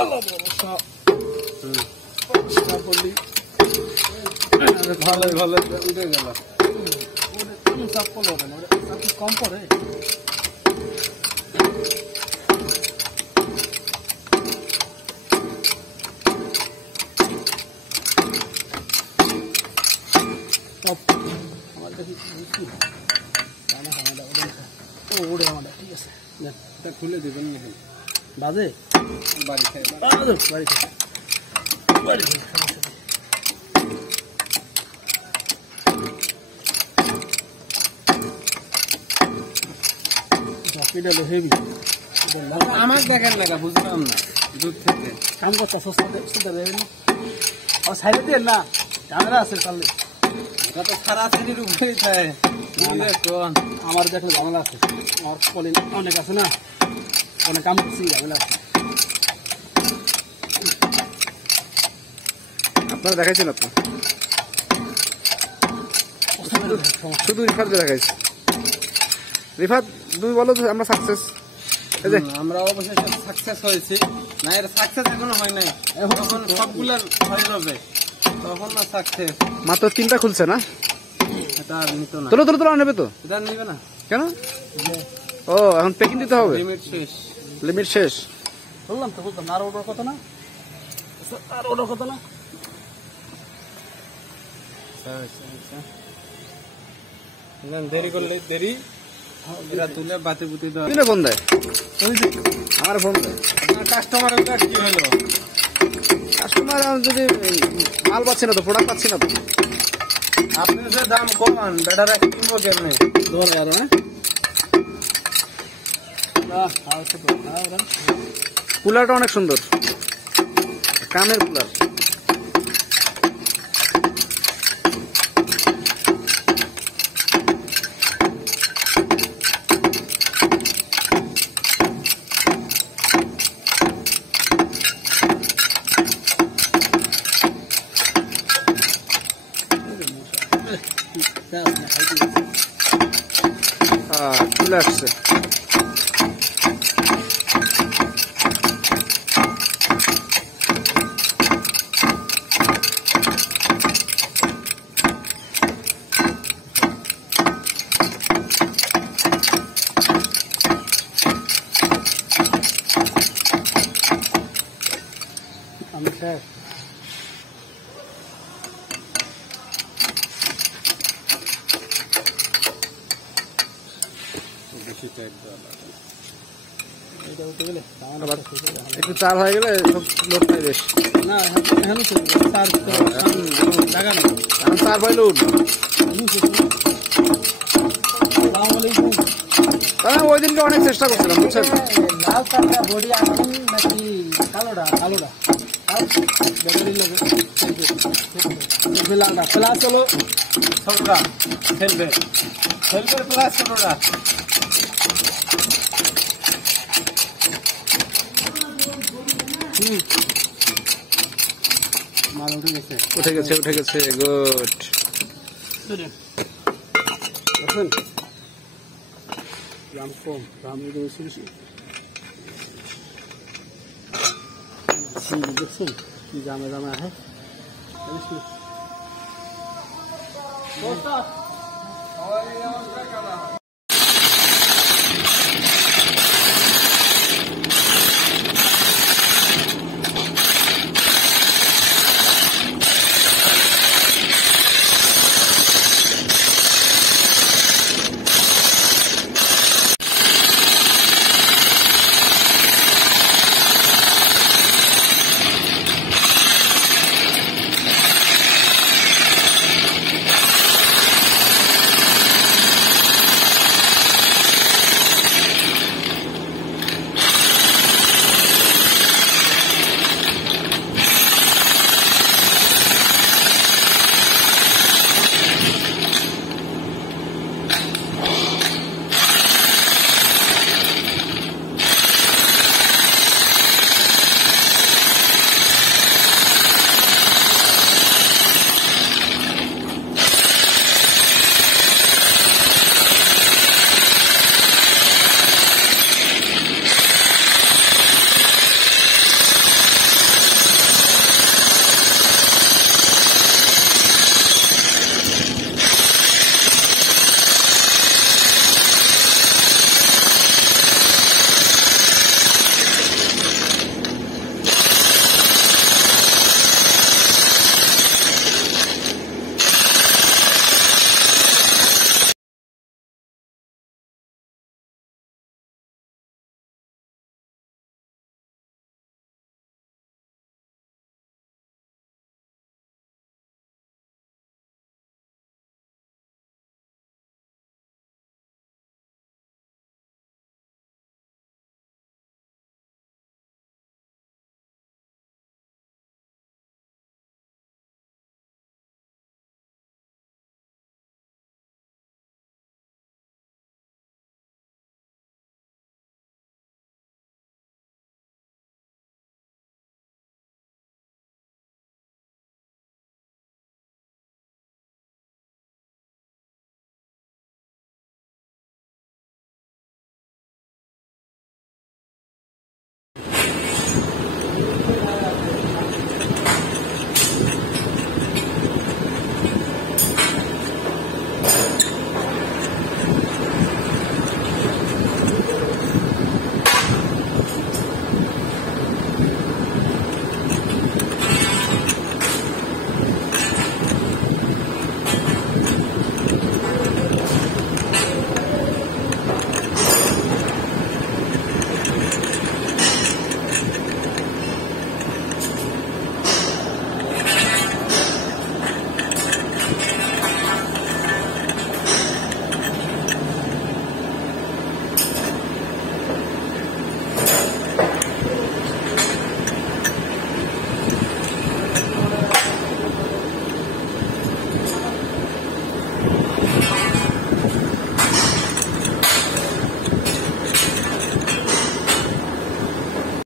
আল্লাহ ভরসা বললি ভালো ভালো উঠে গেল চাপ করলো না কম পড়ে আমার দেখি ওড়ে আমাদের ঠিক আছে এটা খুলে দেবেন না বাজে বাড়ি খাই বাড়ি খাই বাড়ি খাই হেভি আমার দেখেন না বুঝলাম না দুধ থেকে কাম করতে সুস্থ দেবেন না সাইডে দিয়ে না ক্যামেরা আছে চাললে এটা তো সারাসারির উপরেই থাকে আমার দেখলে ঝামেলা আছে আমার অনেক আছে না অনেক কাম করছি ঝামেলা আছে আপনারা দেখাইছেন আপনি শুধু রিফাত দেখাইছে রিফাত তুমি বলো আমরা সাকসেস আমরা অবশ্যই সাকসেস হয়েছি না এর সাকসেস এখনো হয় নাই এখন সবগুলো হয়ে যাবে তখন না সাকসেস মাত্র 3টা খুলছে না এটা নিতো না তোলো নেবে তো এটা নিবে না কেন ও এখন প্যাকিং দিতে হবে লিমিট শেষ বললাম তো বুঝলাম আর অর্ডার কত না আর অর্ডার কত না দেরি করলে দেরি এরা তুলে বাতি বুতি দেওয়া দিলে ফোন দেয় আমার ফোন দেয় কাস্টমারের কি হলো কাস্টমার যদি মাল পাচ্ছি না তো প্রোডাক্ট পাচ্ছি না তো আপনি যে দাম কমান বেটারা কিনবো কেমনে ধরে আর কুলারটা অনেক সুন্দর কামের কুলার চলে আসছে আমি স্যার একটু চার হয়ে গেলে সব লোড পাই বেশ না চার পাই লোড ওই দিনকে অনেক চেষ্টা করছিলাম বুঝছেন লাল কালার বডি আগুন নাকি কালোটা লালটা প্লাস হলো ছোটটা খেলবে প্লাস ছোটটা মাল উঠে গেছে গুড দাম কম দাম বেশি দেখছেন জামে আছে